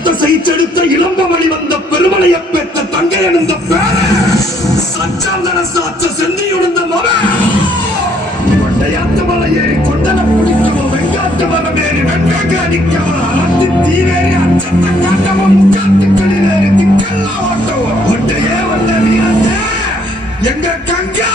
ரத்தசை செடுத்த இளம்பமணி வந்த பெருமலைய பெற்ற தங்கையன் இந்த பேர சச்சாந்தன சாத்த செந்தியுடுந்த மொட்டையாத்து மலை ஏறி கொண்டன பிடிக்கவோ வெங்காட்டு மரம் ஏறி வெண்வேங்க அடிக்கவோ அலத்தி தீவேறி அச்சத்தை காட்டவோ முக்காத்துக்களில் ஏறி திக்கெல்லாம் ஓட்டவோ ஒட்டையே வந்த வீரத்தே எங்க கங்கா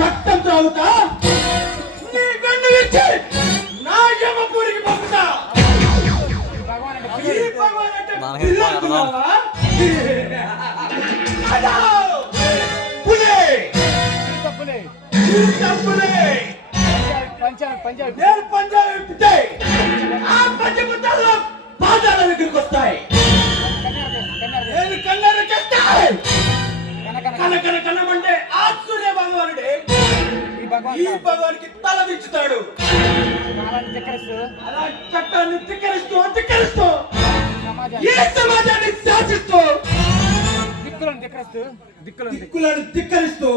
రక్తం తాగుతా నీ వెన్ను ఇచ్చి నా యమపురికి పంపుతా. పంచముద్దాల్లో పాదాల దగ్గరికి వస్తాయి. కన్నెర చేస్తాయి. కనకనమంటే ఆ సూర్య భగవానుడే ఈ భగవానికి తల దించుతాడు. అలా చట్టాన్ని ధిక్కరిస్తూ ఏ సమాజాన్ని శాసిస్తూ దిక్కులను ధిక్కరిస్తూ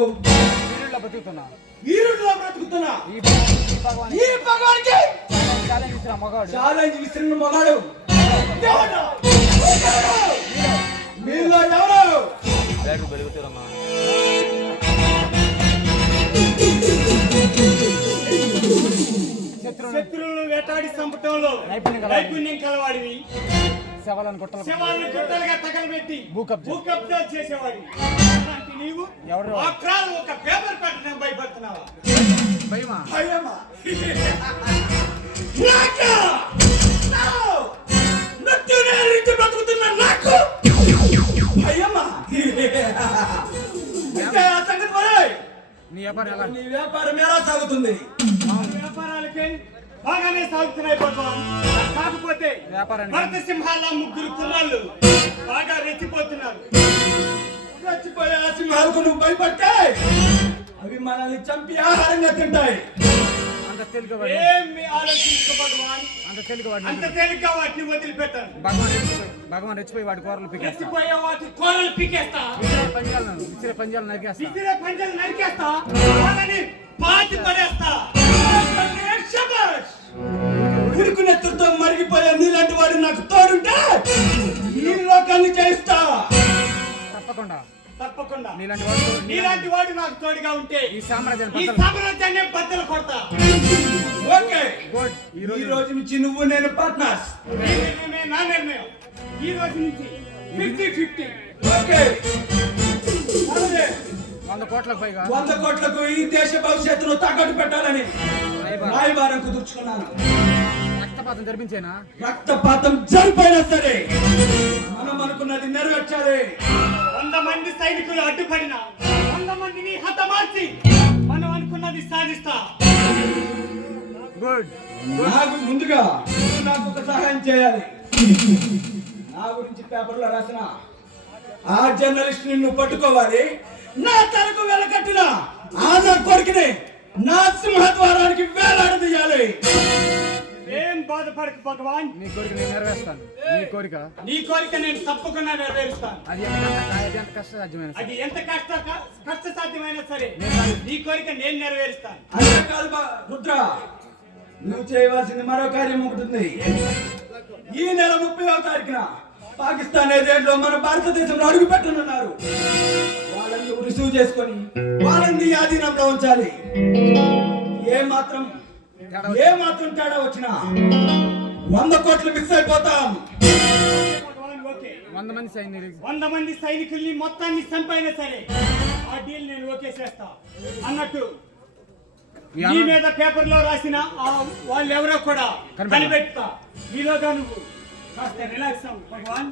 వీరుడిలో బ్రతుకుతున్నా ఈ భగవానికి ఛాలెంజ్ విసిరిన మగాడు మీలో ఎవరు? శత్రువులు వేటాడి చంపటంలో నైపుణ్యం కలవాడివి. శవాలను గుట్టలుగా తగలబెట్టి భూకబ్జా చేసేవాడివి. నీవు ఒక పేపర్ పెట్టడం భయపడుతున్నావా? భయమా? బతుకుతున్నా నాకు భయమా? నీ వ్యాపారం ఎలా సాగుతుంది? వ్యాపారాలకి బాగానే సాగుతున్నాయి భగవాన్. కాకపోతే భరత సింహాల ముగ్గురు కుర్రాళ్ళు బాగా రెచ్చిపోతున్నారు. రెచ్చిపోయే ఆ సింహాలకు నువ్వు భయపడితే అవి మనల్ని చంపి ఆహారంగా తింటాయి. ఏమి ఆలోచించుకో భగవాన్. అంత తేలిగ్గా వాటిని వదిలిపెట్టాను. భగవాన్ రెచ్చిపోయి వాటి కూరలు రెచ్చిపోయే వాటి కూరలు పీకేస్తా. విసిరే పంజాలు నరికేస్తా. వాళ్ళని పాతి పడేస్తా. ఉడుకు నెత్తుతో మరిగిపోయే నీలాంటి వాడు నాకు తోడుంటే ఈ లోకాన్ని చేయిస్తా. తప్పకుండా నీలాంటి వాడు నాకు తోడుగా ఉంటే ఈ సామ్రాజ్యాన్ని బద్దలు కొడతా. ఓకే, ఈ రోజు నుంచి నువ్వు నేను పార్ట్నర్స్. నా నిర్ణయం ఈ రోజు నుంచి 50-50. ఓకే, 100 కోట్లకు ఈ దేశ భవిష్యత్తును తాకట్టు పెట్టాలని రాయబారం కుదుర్చుకున్నాను. రక్తపాతం జరిపోయినా సరే మనం అనుకున్నది నెరవేర్చాలి. 100 మంది సైనికులు అడ్డుపడినా 100 మందిని హతమార్చి మనం అనుకున్నది సాధిస్తా. ముందుగా నాకు ఒక సహాయం చేయాలి. నా గురించి పేపర్లో రాసిన ఆ జర్నలిస్ట్ నిన్ను పట్టుకోవాలి. నా తలకు వెలకట్టిన ఆ నా కొడుకుని నా సింహద్వారానికి వేలాడదీయాలి. ఏం బాధపడకు భగవాన్, నీ కోరిక నేను నెరవేరుస్తాను. నీ కోరిక నేను తప్పకుండా నెరవేరుస్తాను. అది ఎంత కష్టసాధ్యమైన సరే నీ కోరిక నేను నెరవేరుస్తాను. అదే కాదు రుద్ర, నువ్వు చేయవలసింది మరో కార్యం ఒకటి ఉంది. ఈ నెల 30వ తారీఖున పాకిస్తాన్ ఏజెంట్లో మన భారతదేశంలో అడుగు పెట్టనున్నారు. వాళ్ళని రిసీవ్ చేసుకొని వాళ్ళని ఆధీనంలో ఉంచాలి. ఏ మాత్రం తేడా వచ్చినా 100 కోట్లు మిస్ అయిపోతాం. 100 మంది సైన్యులు 100 మంది సైనికుల్ని మొత్తాన్ని చంపైనా సరే ఆ డీల్ నేను ఓకే చేస్తా అన్నట్టు నీ మీద పేపర్ లో రాసిన వాళ్ళు ఎవరో కూడా కనిపెట్టుతా. ఈలోగా నువ్వు కాస్త రిలాక్స్ అవ్వు భగవాన్.